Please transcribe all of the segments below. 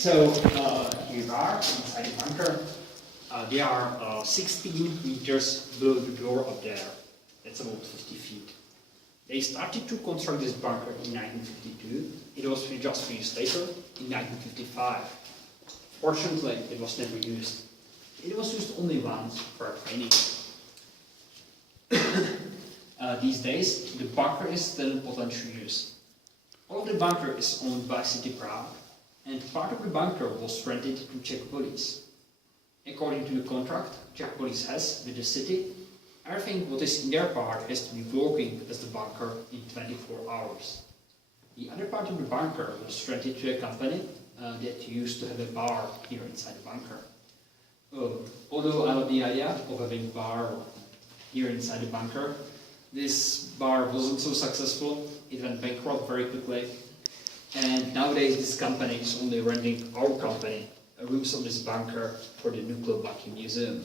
So here we are inside the bunker. They are 16 meters below the door up there. That's about 50 feet. They started to construct this bunker in 1952. It was just finished later in 1955. Fortunately, it was never used. It was used only once for training. These days, the bunker is still in potential use. All of the bunker is owned by City Praha, and part of the bunker was rented to Czech police. According to the contract Czech police has with the city, everything what is in their part has to be working as the bunker in 24 hours. The other part of the bunker was rented to a company that used to have a bar here inside the bunker. Although I love the idea of having a bar here inside the bunker, this bar wasn't so successful. It went bankrupt very quickly, and nowadays this company is only renting our company rooms of this bunker for the Nuclear Vacuum Museum.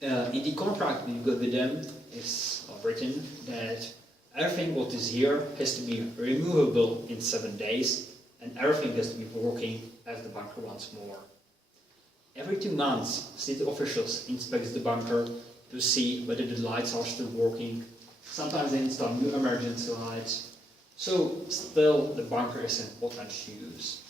In the contract we got with them is written that everything what is here has to be removable in 7 days, and everything has to be working as the bunker once more. Every 2 months, city officials inspect the bunker to see whether the lights are still working. Sometimes they install new emergency lights. So still the bunker is in potential use.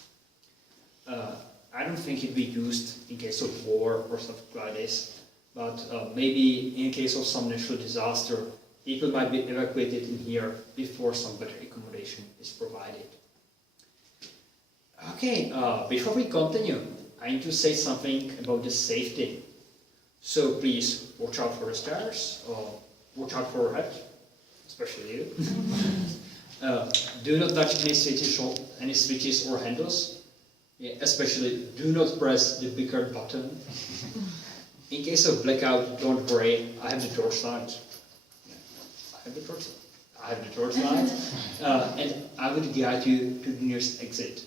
I don't think it'd be used in case of war or stuff like this, but maybe in case of some natural disaster, people might be evacuated in here before some better accommodation is provided. Okay, before we continue, I need to say something about the safety. So please watch out for the stairs, watch out for your head, especially you. Do not touch any switches or handles. Yeah, especially do not press the bigger button. In case of blackout, don't worry, I have the torchlight. Yeah, I have the torchlight. And I will guide you to the nearest exit.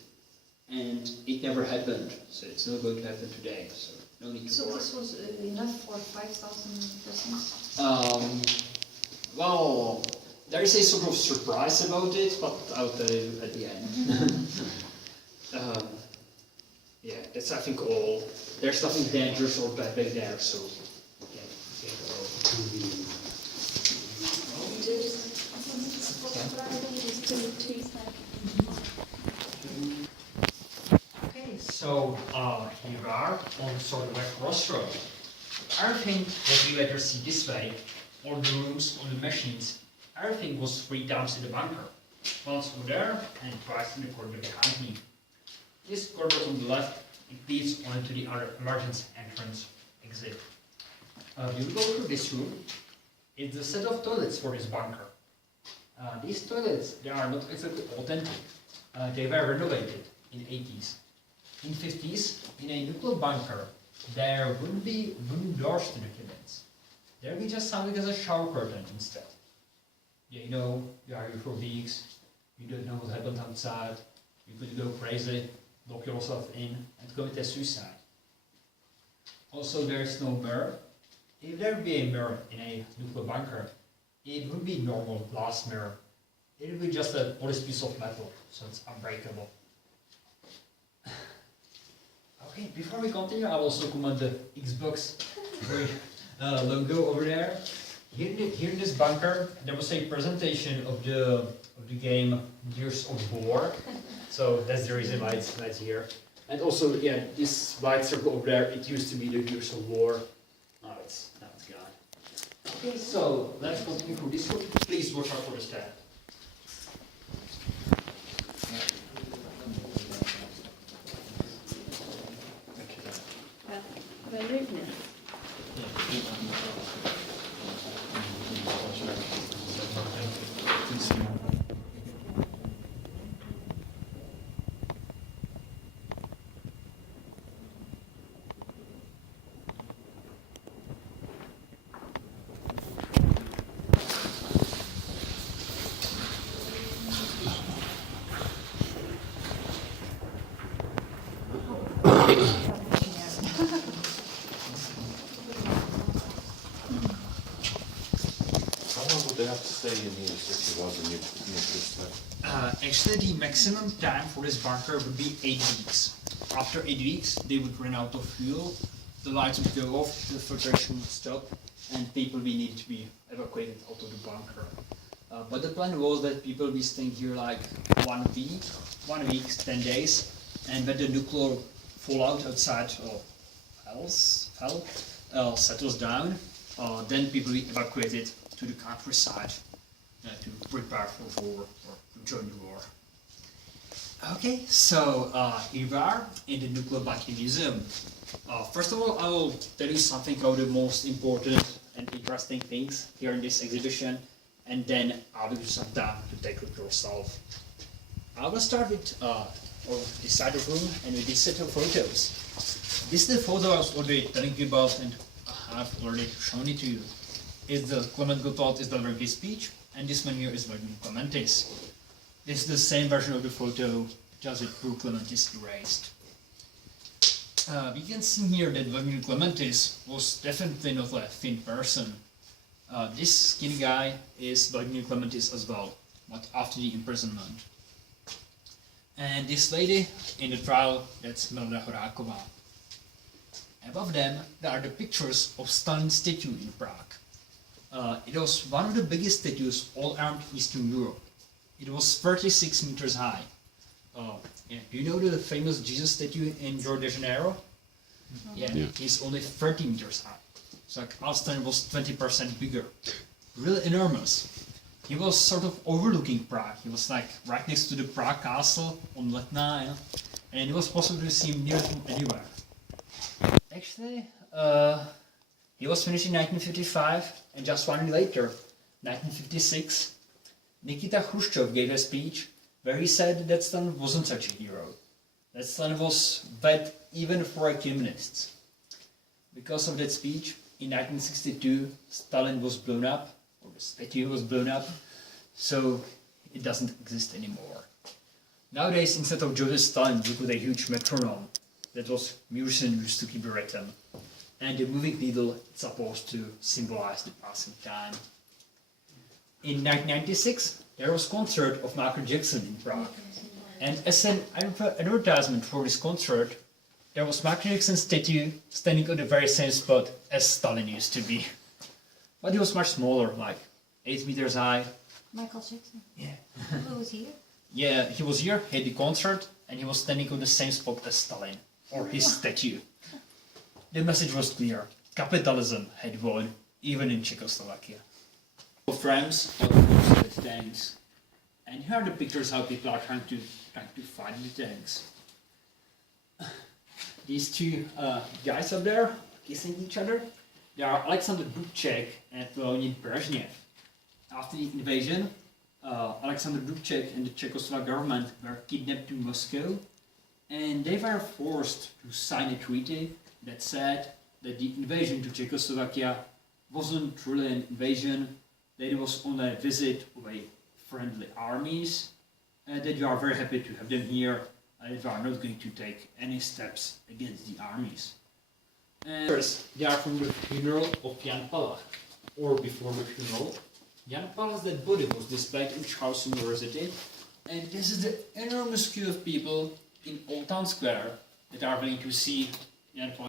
And it never happened, so it's not going to happen today. So no need to worry. So this was enough for 5,000 persons? Well, there is a sort of surprise about it, but I'll tell you at the end. Yeah, that's I think all. There's nothing dangerous or bad back there, so yeah, can't go. Okay, so here we are on sort of a crossroad. Everything that you ever see this way, all the rooms, all the machines, everything was 3 times in the bunker. Once over there and twice in the corridor behind me. This corridor on the left, it leads only to the other emergency entrance exit. You will go through this room. It's a set of toilets for this bunker. These toilets, they are not exactly authentic. They were renovated in 80s. In 50s, in a nuclear bunker, there wouldn't be wooden doors to the cabins. There would be just something as a shower curtain instead. Yeah, you know, you are here for weeks, you don't know what happened outside, you could go crazy, lock yourself in, and commit a suicide. Also, there is no mirror. If there would be a mirror in a nuclear bunker, it would be normal glass mirror. It would be just a polished piece of metal, so it's unbreakable. Okay, before we continue, I will also comment the Xbox logo over there. Here in this bunker, there was a presentation of the game Gears of War. So that's the reason why it's here. And also, yeah, this white circle over there, it used to be the Gears of War. Now it's gone. Okay, so let's continue through this one. Please watch out for the staff. Very good. they have to stay in here 60 hours in nuclear? Actually, the maximum time for this bunker would be 8 weeks. After 8 weeks, they would run out of fuel, the lights would go off, the filtration would stop, and people will need to be evacuated out of the bunker. But the plan was that people will be staying here like 1 week, 10 days, and when the nuclear fallout outside settles down, then people will be evacuated to the countryside to prepare for war or to join the war. Okay, so here we are in the Nuclear Bunker Museum. First of all, I will tell you something about the most important and interesting things here in this exhibition, and then I'll give you some time to take a look yourself. I will start with this side of the room and with this set of photos. This is the photo I was already telling you about and I have already shown it to you. It's the Clement Gotthold is delivering his speech, and this one here is Vladimir Clementis. This is the same version of the photo, just with poor Clementis erased. We can see here that Vladimir Clementis was definitely not a thin person. This skinny guy is Vladimir Clementis as well, but after the imprisonment. And this lady in the trial, that's Milda Horáková. Above them, there are the pictures of Stalin's statue in Prague. It was one of the biggest statues all around Eastern Europe. It was 36 meters high. Do you know the famous Jesus statue in Rio de Janeiro? Yeah, he's only 30 meters high. So like Alston was 20% bigger. Really enormous. He was sort of overlooking Prague. He was like right next to the Prague castle on Letná, and it was possible to see him near from anywhere. Actually, he was finished in 1955, and just 1 year later, 1956, Nikita Khrushchev gave a speech where he said that Stalin wasn't such a hero. That Stalin was bad even for communists. Because of that speech, in 1962, Stalin was blown up, or the statue was blown up, so it doesn't exist anymore. Nowadays, instead of Joseph Stalin, we put a huge metronome. That was musician used to keep the rhythm. And the moving needle is supposed to symbolize the passing time. In 1996, there was a concert of Michael Jackson in Prague. And as an advertisement for this concert, there was Michael Jackson's statue standing on the very same spot as Stalin used to be. But he was much smaller, like 8 meters high. Michael Jackson? Yeah. Who was here? Yeah, he was here, he had the concert, and he was standing on the same spot as Stalin, or his statue. The message was clear. Capitalism had won, even in Czechoslovakia. Frames of the tanks. And here are the pictures how people are trying to fight the tanks. These two guys up there, kissing each other, they are Alexander Dubček and Leonid Brezhnev. After the invasion, Alexander Dubček and the Czechoslovak government were kidnapped to Moscow, and they were forced to sign a treaty that said that the invasion to Czechoslovakia wasn't really an invasion, that it was only a visit of a friendly armies, and that you are very happy to have them here, and that you are not going to take any steps against the armies. And first, they are from the funeral of Jan Palach, or before the funeral. Jan Palach's dead body was displayed in Charles University, and this is the enormous queue of people in Old Town Square that are willing to see Jan Palach.